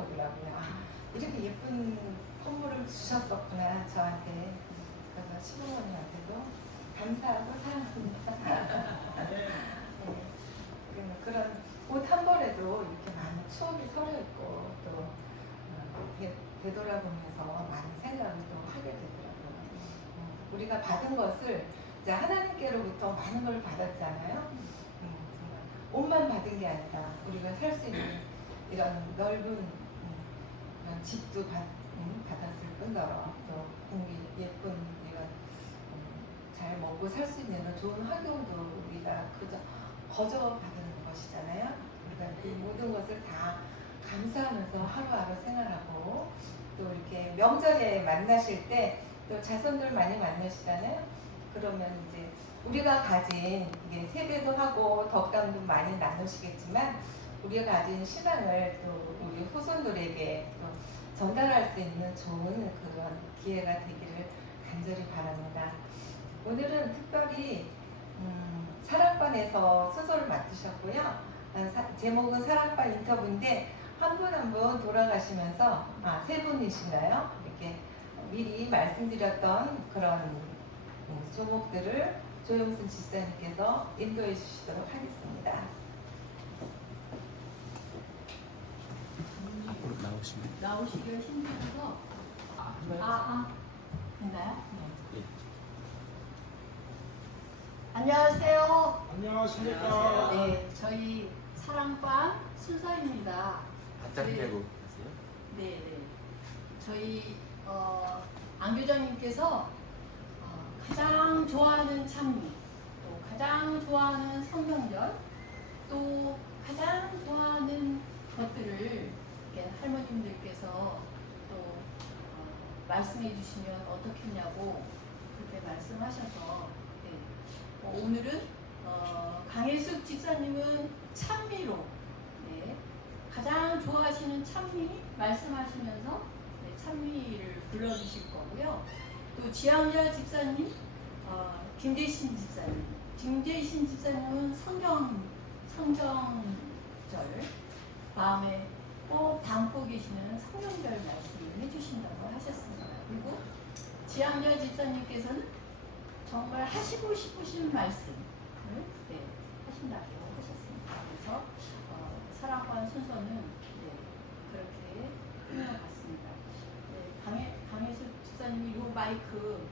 찾아오더라고요. 아, 이렇게 예쁜 선물을 주셨었구나 저한테. 그래서 시부모님한테도 감사하고 사랑합니다. 네. 그런 옷 한 벌에도 이렇게 많은 추억이 서려 있고 또 어, 되, 되돌아보면서 많은 생각을 또 하게 되더라고요. 어, 우리가 받은 것을 이제 하나님께로부터 많은 걸 받았잖아요. 음, 옷만 받은 게 아니라 우리가 살 수 있는 이런 넓은 음, 이런 집도 받, 음, 받았을 뿐더러 또 공기 예쁜 이런 음, 잘 먹고 살 수 있는 좋은 환경도 우리가 그저 거저 받은 것이잖아요. 우리가 이 모든 것을 다 감사하면서 하루하루 생활하고 또 이렇게 명절에 만나실 때 또 자손들 많이 만나시잖아요. 그러면 이제 우리가 가진 이게 세배도 하고 덕담도 많이 나누시겠지만 우리가 가진 신앙을 또 우리 후손들에게 또 전달할 수 있는 좋은 그런 기회가 되기를 간절히 바랍니다. 오늘은 특별히 음, 사랑반에서 순서를 맡으셨고요. 제목은 사랑반 인터뷰인데 한 분 한 분 돌아가시면서 아, 세 분이신가요? 이렇게 미리 말씀드렸던 그런 음, 조목들을 조영순 집사님께서 인도해 주시도록 하겠습니다. 앞으로 나오시면 나오시기가 힘들어서 아, 아, 아, 됐나요? 예. 안녕하세요. 안녕하십니까. 네, 저희 사랑방 순서입니다. 바짝 네. 대고 하세요. 네, 네. 저희 어, 안 교장님께서 어, 가장 좋아하는 찬미, 또 가장 좋아하는 성경절, 또 가장 좋아하는 것들을 할머님들께서 또 어, 말씀해 주시면 어떻겠냐고 그렇게 말씀하셔서 네. 어, 오늘은 어, 강혜숙 집사님은 찬미로 네. 가장 좋아하시는 찬미 말씀하시면서 네, 찬미를 불러주실 거고요. 또 지향자 집사님, 어, 김대신 집사님, 김대신 집사님은 성경 성경절 마음에 꼭 담고 계시는 성경절 말씀을 해주신다고 하셨습니다. 그리고 지향자 집사님께서는 정말 하시고 싶으신 말씀을 네, 하신다고 하셨습니다. 그래서 어, 사랑관 순서는 네, 그렇게 흘러갔습니다. 네, 강해, 강혜수 집사님이 이 마이크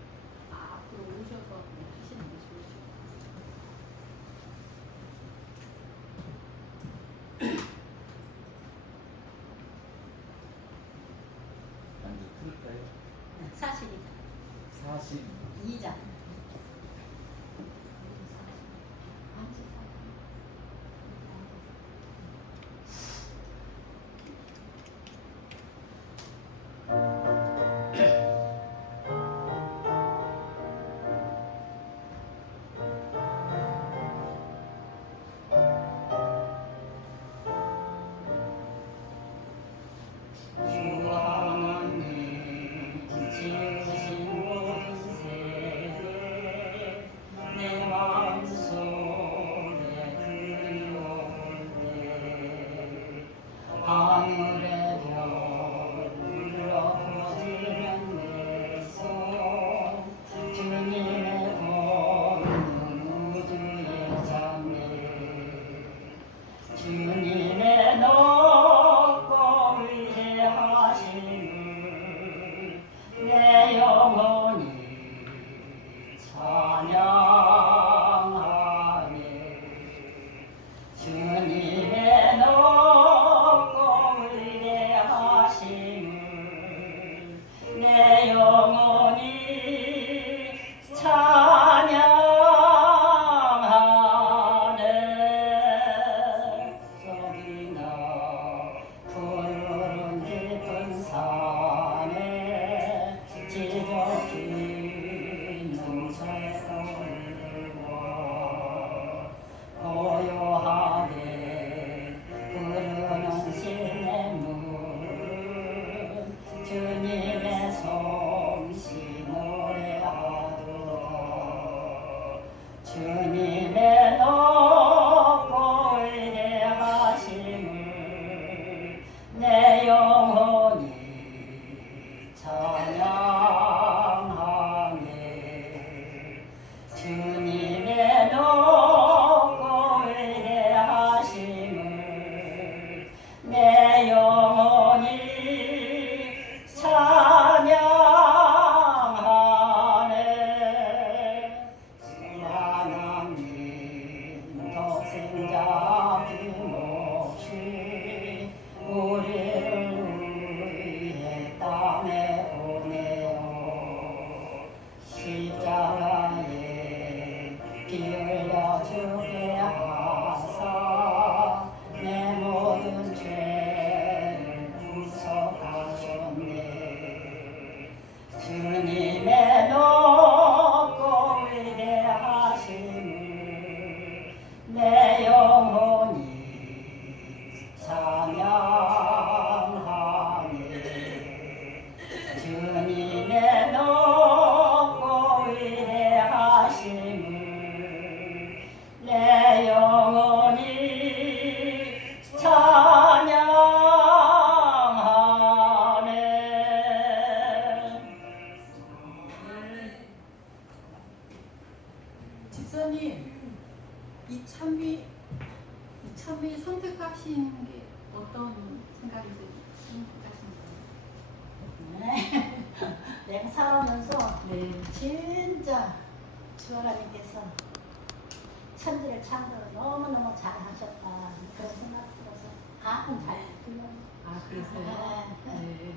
천지를 창조를 너무너무 잘하셨다 그런 생각 들어서 가끔 잘 불러요. 아 그랬어요? 네.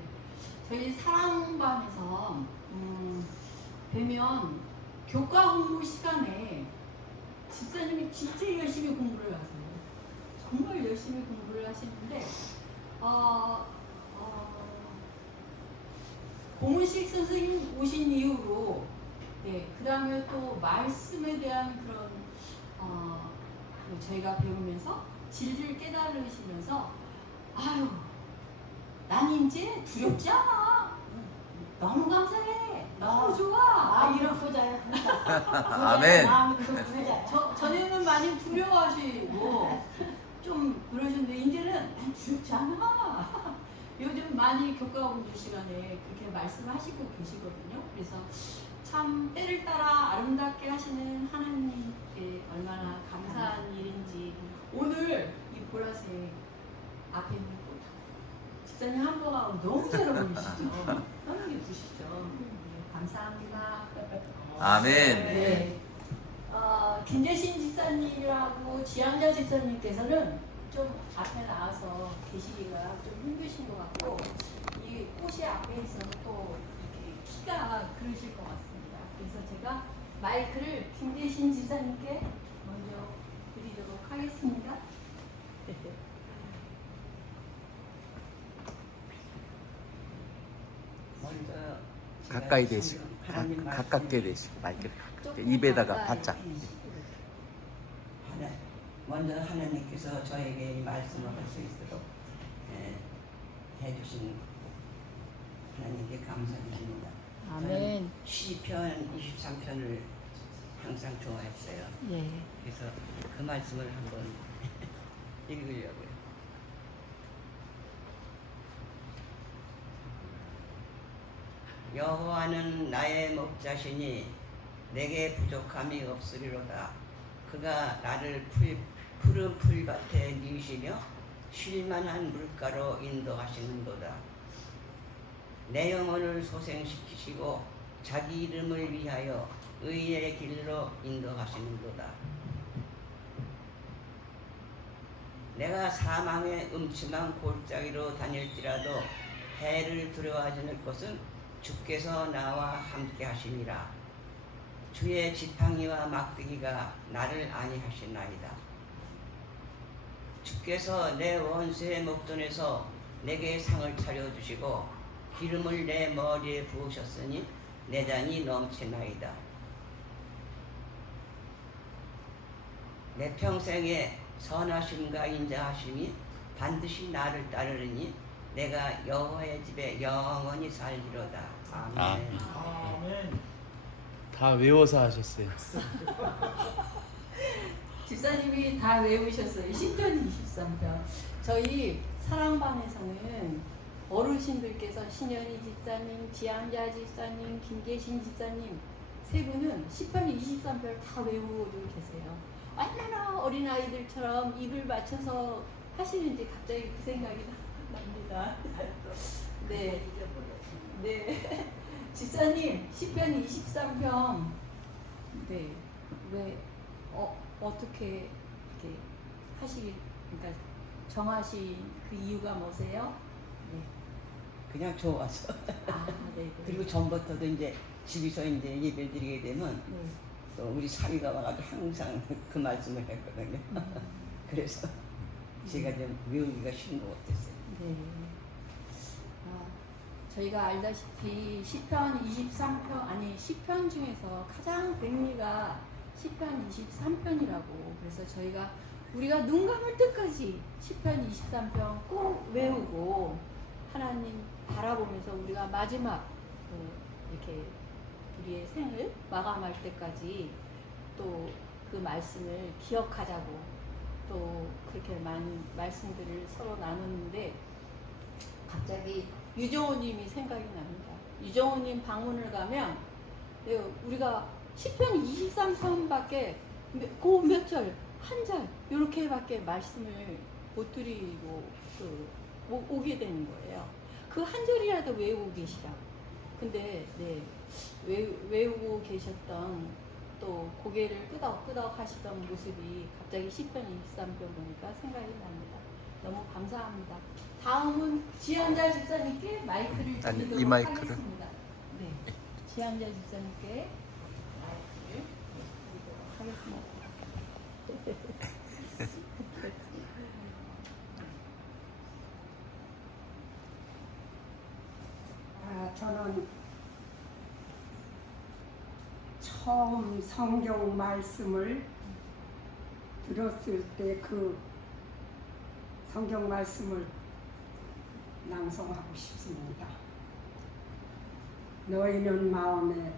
저희 사랑반에서 음, 뵈면 교과 공부 시간에 집사님이 진짜 열심히 공부를 하세요. 정말 열심히 공부를 하시는데 어, 어, 고문식 선생님 오신 이후로 네, 그 다음에 또 말씀에 대한 그런 저희가 배우면서 질질 깨달으시면서 아유 난 이제 두렵지 않아 너무 감사해 너무 좋아 아, 이런 부자야. 아멘. 마음이 그 부자야. 저, 전에는 많이 두려워하시고 좀 그러셨는데 이제는 난 두렵지 않아 요즘 많이 교과 공부 시간에 그렇게 말씀하시고 계시거든요 그래서 참 때를 따라 아름답게 하시는 하나님께 얼마나 감사한 일인지 오늘 이 보라색 앞에 있는 꽃 집사님 한복하고 너무 잘 어울리시죠 너무 예쁘시죠 네, 감사합니다 아멘. 네. 어, 김재신 집사님이라고 지향자 집사님께서는 좀 앞에 나와서 계시기가 좀 힘드신 것 같고 이 꽃이 앞에 있어서 또 이렇게 키가 그러실 것 같습니다. 그래서 제가 마이크를 김재신 집사님께 드리도록 하겠습니다. 먼저 가까이 대시고 하나님 가, 가깝게 대시고 마이크를 가깝게 조금 입에다가 가까이. 바짝 하나, 먼저 하나님께서 저에게 이 말씀을 할 수 있도록 예, 해주신 하나님께 감사드립니다. 아멘. 시편 23편을 항상 좋아했어요. 예. 그래서 그 말씀을 한번 읽으려고요. 여호와는 나의 목자시니 내게 부족함이 없으리로다. 그가 나를 풀, 푸른 풀밭에 누시며 쉴만한 물가로 인도하시는도다. 내 영혼을 소생시키시고 자기 이름을 위하여 의의 길로 인도하시는도다. 내가 사망의 음침한 골짜기로 다닐지라도 해를 두려워하지 않을 것은 주께서 나와 함께 하시니라. 주의 지팡이와 막대기가 나를 안위하시나이다. 주께서 내 원수의 목전에서 내게 상을 차려주시고 기름을 내 머리에 부으셨으니 내 잔이 넘치나이다. 내 평생에 선하심과 인자하심이 반드시 나를 따르리니 내가 여호와의 집에 영원히 살리로다. 아멘. 아멘. 다 외워서 하셨어요. 집사님이 다 외우셨어요. 10편 23편. 저희 사랑반에서는 어르신들께서 신현희 집사님, 지향자 집사님, 김계신 집사님 세 분은 10편 23편을 다 외우고 계세요. 얼마나 어린 아이들처럼 입을 맞춰서 하시는지 갑자기 그 생각이 납니다. 네. 네. 집사님, 10편 23편. 네. 왜, 어, 어떻게 이렇게 하시기, 그러니까 정하신 그 이유가 뭐세요? 네. 그냥 좋아서. 아, 네. 네. 그리고 전부터도 이제 집에서 이제 예배를 드리게 되면 네. 또 우리 사위가 와가지고 항상 그 말씀을 했거든요. 그래서 제가 좀 외우기가 쉬운 것 같았어요. 네. 아, 저희가 알다시피 시편 23편 아니 시편 중에서 가장 백미가 시편 23편이라고 그래서 저희가 우리가 눈 감을 때까지 시편 23편 꼭 외우고 하나님 바라보면서 우리가 마지막 어, 이렇게 우리의 생을 마감할 때까지 또 그 말씀을 기억하자고 또 그렇게 많은 말씀들을 서로 나눴는데 갑자기 유정호님이 생각이 납니다. 유정호님 방문을 가면 네, 우리가 10편 23편밖에 그몇 절, 한 절 이렇게밖에 말씀을 못 드리고 그 오- 오게 되는 거예요. 그 한 절이라도 외우고 계시라고. 근데 네 외, 외우고 계셨던 또 고개를 끄덕끄덕 하시던 모습이 갑자기 시편 23편 보니까 생각이 납니다. 너무 감사합니다. 다음은 지한자 집사님께 마이크를 드리도록 이 마이크를. 하겠습니다. 네, 지한자 집사님께 마이크를 드리도록 하겠습니다. 아, 저는 처음 성경 말씀을 들었을 때 그 성경 말씀을 낭송하고 싶습니다. 너희는 마음에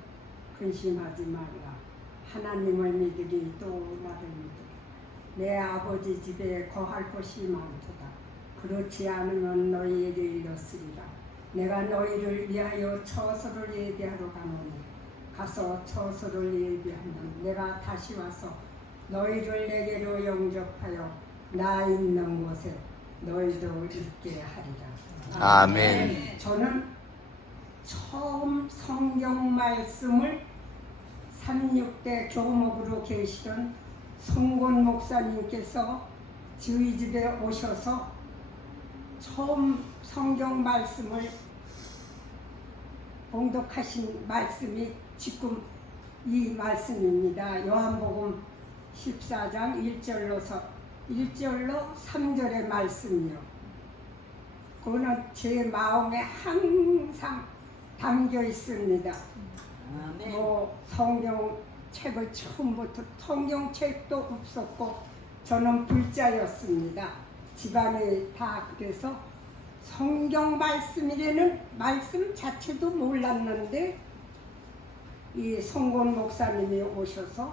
근심하지 말라. 하나님을 믿으리 또 나를 믿으리. 내 아버지 집에 거할 곳이 많도다. 그렇지 않으면 너희에게 이르으리라. 내가 너희를 위하여 처소를 예비하러 가노니 가서 처소를 예비하면 내가 다시 와서 너희를 내게로 영접하여 나 있는 곳에 너희도 있게 하리라. 아멘. 저는 처음 성경 말씀을 36대 교목으로 계시던 송곤 목사님께서 저희 집에 오셔서 처음 성경 말씀을 봉독하신 말씀이 지금 이 말씀입니다. 요한복음 14장 1절로서 1절로 3절의 말씀이요. 그거는 제 마음에 항상 담겨 있습니다. 뭐 성경 책을 처음부터 성경 책도 없었고 저는 불자였습니다. 집안이 다 그래서 성경 말씀이라는 말씀 자체도 몰랐는데 이 송곤 목사님이 오셔서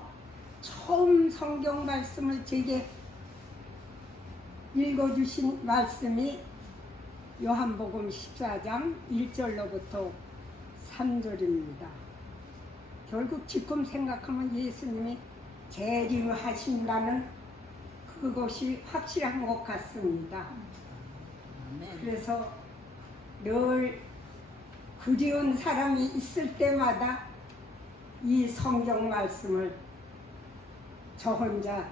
처음 성경 말씀을 제게 읽어주신 말씀이 요한복음 14장 1절로부터 3절입니다. 결국 지금 생각하면 예수님이 재림하신다는 그것이 확실한 것 같습니다. 그래서 늘 그리운 사람이 있을 때마다 이 성경 말씀을 저 혼자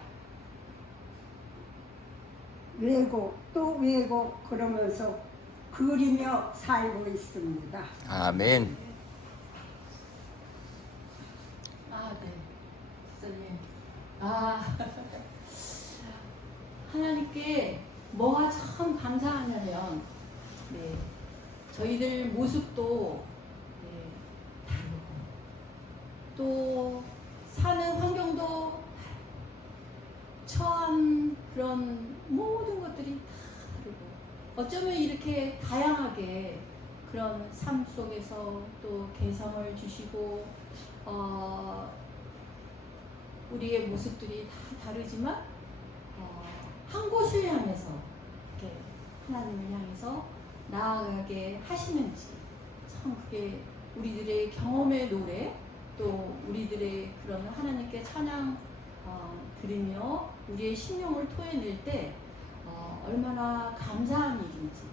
외고 또 외고 그러면서 그리며 살고 있습니다. 아멘. 아, 네. 집사님. 아, 하나님께 뭐가 참 감사하냐면, 네. 저희들 모습도 네, 다르고, 또 사는 환경도 처한 그런 모든 것들이 다 다르고, 어쩌면 이렇게 다양하게 그런 삶 속에서 또 개성을 주시고, 어, 우리의 모습들이 다 다르지만 어, 한 곳을 향해서 이렇게 하나님을 향해서 나아가게 하시는지 참 그게 우리들의 경험의 노래 또 우리들의 그런 하나님께 찬양 어, 드리며 우리의 심령을 토해낼 때 어, 얼마나 감사한 일인지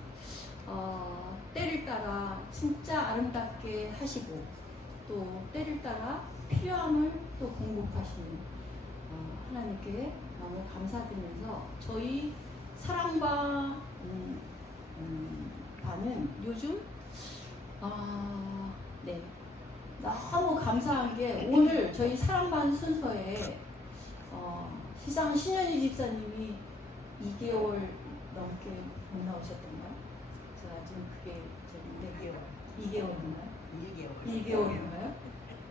어, 때를 따라 진짜 아름답게 하시고 또 때를 따라 필요함을 또 공급하시는 어, 하나님께 너무 감사드리면서 저희 사랑방 음, 음, 반은 요즘 아, 네 너무 감사한 게 오늘 저희 사랑반 순서에 어, 시상 신현희 집사님이 2개월 넘게 못 나오셨던가요? 제가 지금 그게 몇 개월, 2개월인가요? 2개월인가요?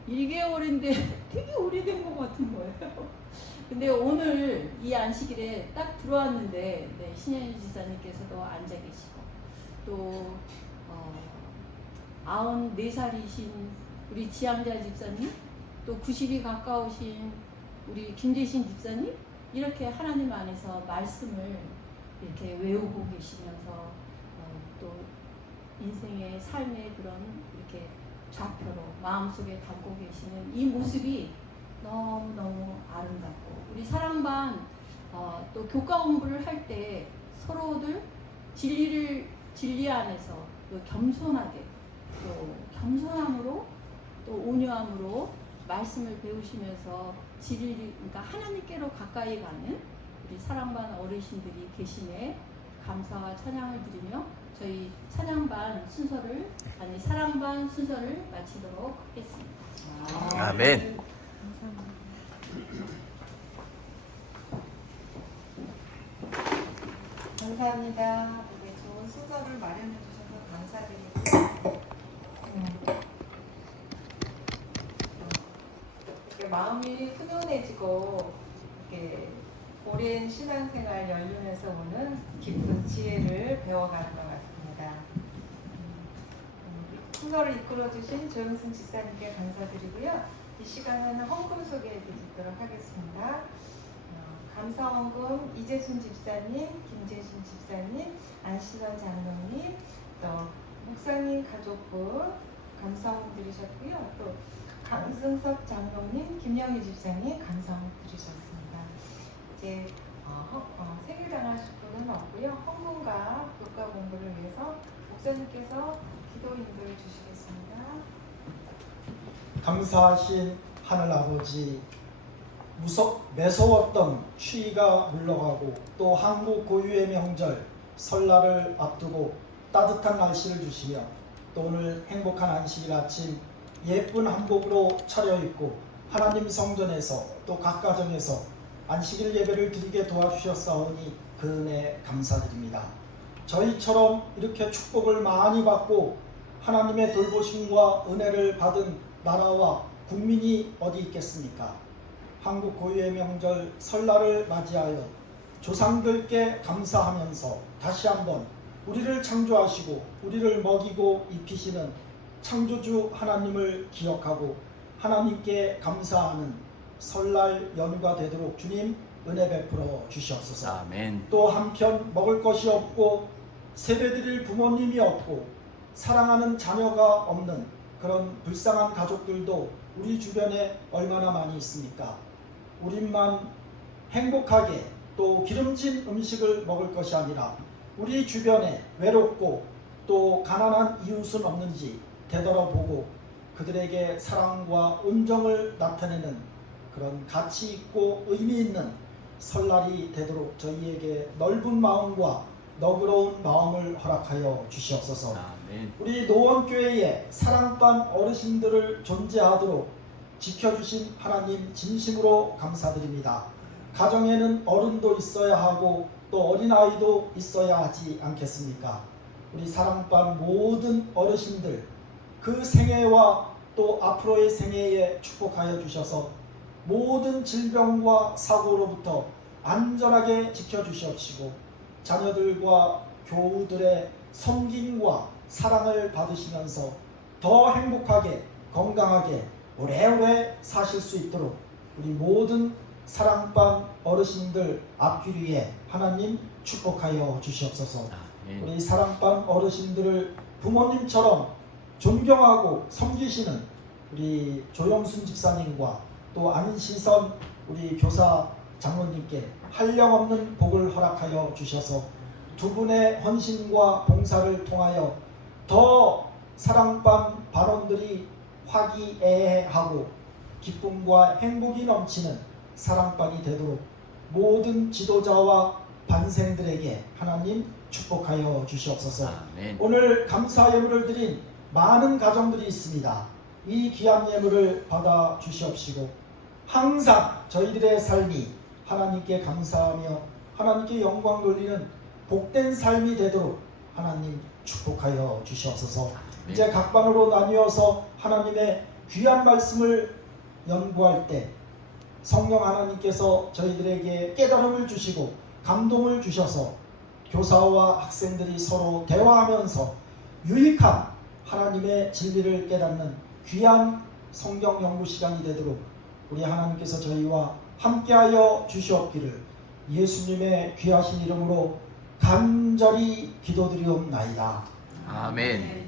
1개월인데 되게 오래된 것 같은 거예요. 근데 오늘 이 안식일에 딱 들어왔는데 네, 신현희 지사님께서도 앉아 계시고 또 어, 94살이신 우리 지향자 집사님 또 90이 가까우신 우리 김대신 집사님 이렇게 하나님 안에서 말씀을 이렇게 외우고 계시면서 어, 또 인생의 삶의 그런 이렇게 좌표로 마음속에 담고 계시는 이 모습이 너무너무 아름답고 우리 사랑반 어, 또 교과 공부를 할 때 서로들 진리를 진리 안에서 또 겸손하게 또 겸손함으로 또 온유함으로 말씀을 배우시면서 지리 그러니까 하나님께로 가까이 가는 우리 사랑반 어르신들이 계심에 감사와 찬양을 드리며 저희 찬양반 순서를 아니 사랑반 순서를 마치도록 하겠습니다. 아멘. 감사합니다. 좋은 순서를 마련해 주셔서 감사드리고요. 음. 이렇게 마음이 훈훈해지고 이렇게 오랜 신앙생활 연륜에서 오는 깊은 지혜를 배워가는 것 같습니다. 음, 순서를 이끌어주신 조영순 지사님께 감사드리고요. 이 시간은 헌금 소개해 드리도록 하겠습니다. 어, 감사원금 이재순 집사님, 김재순 집사님, 안신원 장로님, 또 목사님 가족분 감사원 드리셨고요. 또 강승섭 장로님, 김영희 집사님 감사원 드리셨습니다. 이제 어, 헌- 어, 세계당하실 분은 없고요. 헌금과 교과 공부를 위해서 목사님께서 기도 인도해 주시겠습니다. 감사하신 하늘 아버지 무섭 매서웠던 추위가 물러가고 또 한국 고유의 명절 설날을 앞두고 따뜻한 날씨를 주시며 또 오늘 행복한 안식일 아침 예쁜 한복으로 차려입고 하나님 성전에서 또 각 가정에서 안식일 예배를 드리게 도와주셨사오니 그 은혜 감사드립니다. 저희처럼 이렇게 축복을 많이 받고 하나님의 돌보심과 은혜를 받은 나라와 국민이 어디 있겠습니까? 한국 고유의 명절 설날을 맞이하여 조상들께 감사하면서 다시 한번 우리를 창조하시고 우리를 먹이고 입히시는 창조주 하나님을 기억하고 하나님께 감사하는 설날 연휴가 되도록 주님 은혜 베풀어 주시옵소서. 아멘. 또 한편 먹을 것이 없고 세배드릴 부모님이 없고 사랑하는 자녀가 없는 그런 불쌍한 가족들도 우리 주변에 얼마나 많이 있습니까? 우리만 행복하게 또 기름진 음식을 먹을 것이 아니라 우리 주변에 외롭고 또 가난한 이웃은 없는지 되돌아보고 그들에게 사랑과 온정을 나타내는 그런 가치 있고 의미 있는 설날이 되도록 저희에게 넓은 마음과 너그러운 마음을 허락하여 주시옵소서. 아멘. 우리 노원교회의 사랑반 어르신들을 존재하도록 지켜주신 하나님 진심으로 감사드립니다. 가정에는 어른도 있어야 하고 또 어린아이도 있어야 하지 않겠습니까? 우리 사랑반 모든 어르신들 그 생애와 또 앞으로의 생애에 축복하여 주셔서 모든 질병과 사고로부터 안전하게 지켜주시옵시고 자녀들과 교우들의 섬김과 사랑을 받으시면서 더 행복하게 건강하게 오래오래 사실 수 있도록 우리 모든 사랑반 어르신들 앞길 위에 하나님 축복하여 주시옵소서. 우리 사랑반 어르신들을 부모님처럼 존경하고 섬기시는 우리 조영순 집사님과 또 안시선 우리 교사 장로님께 한량없는 복을 허락하여 주셔서 두 분의 헌신과 봉사를 통하여 더 사랑반 발언들이 화기애애하고 기쁨과 행복이 넘치는 사랑반이 되도록 모든 지도자와 반생들에게 하나님 축복하여 주시옵소서. 아멘. 오늘 감사 예물을 드린 많은 가정들이 있습니다. 이 귀한 예물을 받아 주시옵시고 항상 저희들의 삶이 하나님께 감사하며 하나님께 영광 돌리는 복된 삶이 되도록 하나님 축복하여 주시옵소서. 이제 각 반으로 나뉘어서 하나님의 귀한 말씀을 연구할 때 성령 하나님께서 저희들에게 깨달음을 주시고 감동을 주셔서 교사와 학생들이 서로 대화하면서 유익한 하나님의 진리를 깨닫는 귀한 성경 연구 시간이 되도록 우리 하나님께서 저희와 함께하여 주시옵기를 예수님의 귀하신 이름으로 간절히 기도드리옵나이다. 아멘.